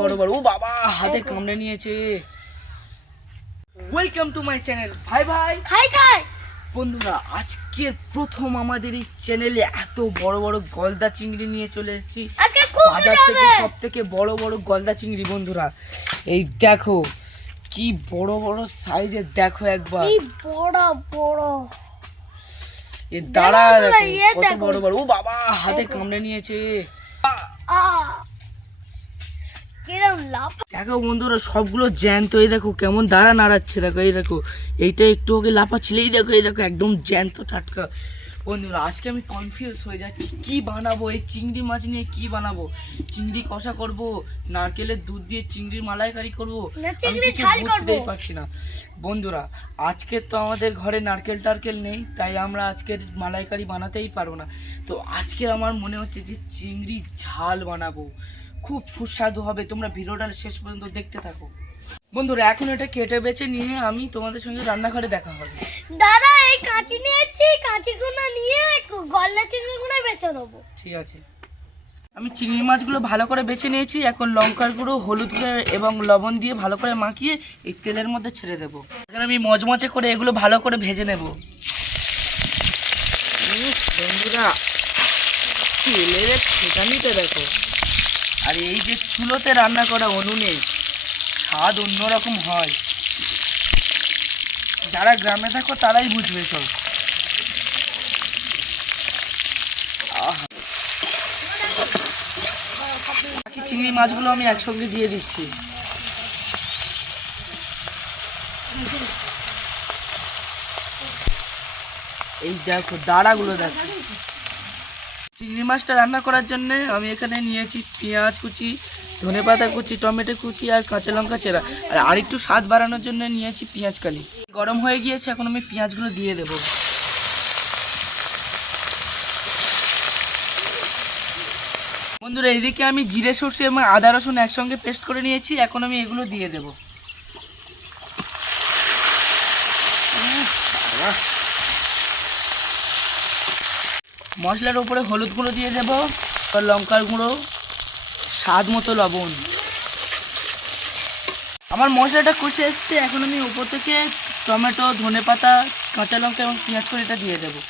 বড় বড় ও বাবা হাতে কামড়ে নিয়েছে। ওয়েলকাম টু মাই চ্যানেল ভাই ভাই খাই খাই। বন্ধুরা আজকের প্রথম আমাদের এই চ্যানেলে এত বড় বড় গলদা চিংড়ি নিয়ে চলে এসেছি। আজকে খুব বাজার মজা থেকে হবে। সব থেকে বড় বড় গলদা চিংড়ি বন্ধুরা। এই দেখো কি বড় বড় সাইজের, দেখো একবার কি বড় বড়। এ দাঁড়া বন্ধুরা, দেখো এ কত দেখো। বড় বড় ও বাবা হাতে কামড়ে নিয়েছে। কিরম লাভ। দেখো বন্ধুরা সবগুলো জ্যান্ত, এই দেখো কেমন দাঁড়া নাড়াচ্ছে, দেখো এই দেখো এইটা একটু ওকে লাফাচ্ছিল, এই দেখো একদম জ্যান্ত টাটকা। বন্ধুরা আজকে আমি কনফিউজ হয়ে যাচ্ছি কি বানাবো, এই চিংড়ি মাছ নিয়ে কি বানাবো। চিংড়ি কষা করব, নারকেলের দুধ দিয়ে চিংড়ির মালাইকারি করব, না আমি চিংড়ি কিছু ঝাল বুঝতেই করব। পারছি না। বন্ধুরা আজকে তো আমাদের ঘরে নারকেল টারকেল নেই, তাই আমরা আজকের মালাইকারি বানাতেই পারবো না। তো আজকে আমার মনে হচ্ছে যে চিংড়ি ঝাল বানাবো, খুব সুস্বাদু হবে। তোমরা ভিডিওটা শেষ পর্যন্ত দেখতে থাকো। বন্ধুরা এখন এটা কেটে বেছে নিয়ে আমি তোমাদের সঙ্গে রান্নাঘরে দেখা হবে। দাদা এই কাঁচি নিয়ে এসেছি, কাঁচিগুলো নিয়ে গলদা চিংড়িগুলো বেছে নেবো। ঠিক আছে, আমি চিংড়ি মাছগুলো ভালো করে বেছে নিয়েছি। এখন লঙ্কার গুঁড়ো, হলুদ গুঁড়ো এবং লবণ দিয়ে ভালো করে মাখিয়ে এই তেলের মধ্যে ছেড়ে দেবো। এখন আমি মচমচে করে এগুলো ভালো করে ভেজে নেব। বন্ধুরা তেলের ছেঁকানিতে দেখো, আর এই যে চুলোতে রান্না করা উনুনে স্বাদ অন্যরকম হয়। যারা গ্রামে থাকো তারাই বুঝবে সব। বাকি চিংড়ি মাছগুলো আমি একসঙ্গে দিয়ে দিচ্ছি। এই দেখো দাঁড়াগুলো দেখো। চিংড়ি মাছটা রান্না করার জন্য আমি এখানে নিয়েছি পেঁয়াজ কুচি, ধনেপাতা কুচি, টমেটো কুচি আর কাঁচা লঙ্কা চেরা। আর আরেকটু স্বাদ বাড়ানোর জন্য নিয়েছি পেঁয়াজ কালি। গরম হয়ে গিয়েছে, এখন আমি পেঁয়াজগুলো দিয়ে দেবো। বন্ধুরা এইদিকে আমি জিরে সর্ষে এবং আদা রসুন একসঙ্গে পেস্ট করে নিয়েছি, এখন আমি এগুলো দিয়ে দেবো। মশলার উপরে হলুদ গুঁড়ো দিয়ে দেবো, লঙ্কার গুঁড়ো, স্বাদ মতো লবণ। আমার মশলাটা কষে এসছে, এখন আমি উপর থেকে টমেটো, ধনেপাতা, কাঁচা লঙ্কা এবং পেঁয়াজ করে এটা দিয়ে দেবো।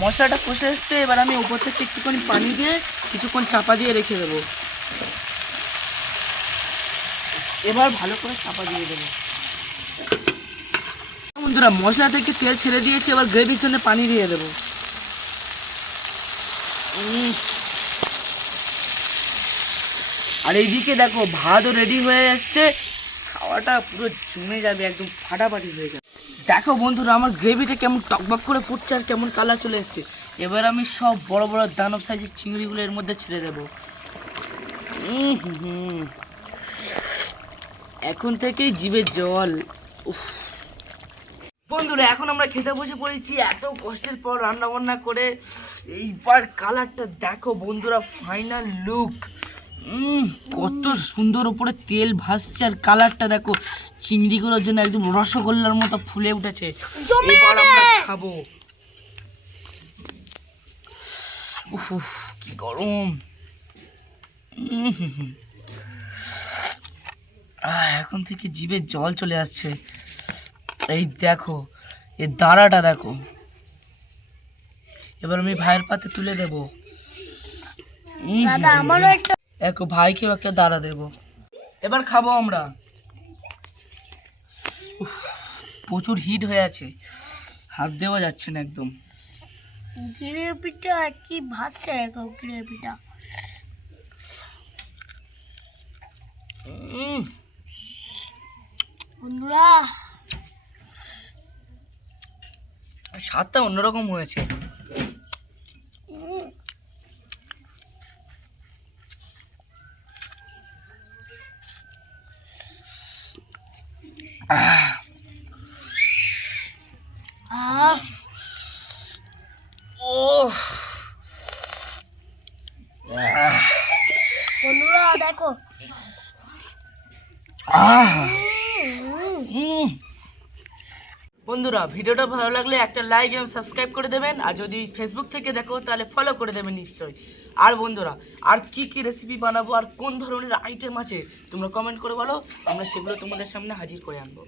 মশলাটা কষে এসছে, এবার আমি উপর থেকে একটুখানি পানি দিয়ে কিছুক্ষণ চাপা দিয়ে রেখে দেবো। এবার ভালো করে চাপা দিয়ে দেবো। বন্ধুরা মশলা থেকে তেল ছেড়ে দিয়েছে, এবার গ্রেভির জন্য পানি দিয়ে দেবো। আর এইদিকে দেখো ভাতও রেডি হয়ে এসছে, খাওয়াটা পুরো জমে যাবে, একদম ফাটাফাটি হয়ে যাবে। দেখো বন্ধুরা আমার গ্রেভিটা কেমন টকবক করে ফুটছে আর কেমন কালার চলে এসছে। এবার আমি সব বড় বড় দানব সাইজের চিংড়িগুলো এর মধ্যে ছেড়ে দেবো। এখন থেকেই জিভে জল। বন্ধুরা এখন আমরা খেতে বসে পড়েছি, এত কষ্টের পর রান্না বান্না করে। এইবার কালারটা দেখো বন্ধুরা, ফাইনাল লুক। কত সুন্দর উপরে তেল ভাসছে, আর কালারটা দেখো চিংড়িগুলোর জন্য একদম রসগোল্লার মতো ফুলে উঠেছে। এবার আমরা খাবো। উফ কি গরম। এখন থেকে জিভে জল চলে আসছে। এই দেখো এর দাঁড়াটা দেখো। এবার আমি ভাইয়ের পাতে তুলে দেব। দাদা আমারও একটা দেখো ভাইকেও একটা দাঁড়া দেব। এবার খাবো আমরা। প্রচুর হিট হয়ে আছে, হাত দেওয়া যাচ্ছে না একদম। গ্রেভিটা কি ভাসছে, দেখো গ্রেভিটা। বন্ধুরা স্বাদটা অন্যরকম হয়েছে। বন্ধুরা দেখো বন্ধুরা ভিডিওটা ভালো লাগলে একটা লাইক এবং সাবস্ক্রাইব করে দেবেন, আর যদি ফেসবুক থেকে দেখো তাহলে ফলো করে দেবেন নিশ্চয়ই। আর বন্ধুরা আর কি কি রেসিপি বানাবো আর কোন ধরনের আইটেম আছে তোমরা কমেন্ট করে বলো, আমরা সেগুলো তোমাদের সামনে হাজির করে আনবো।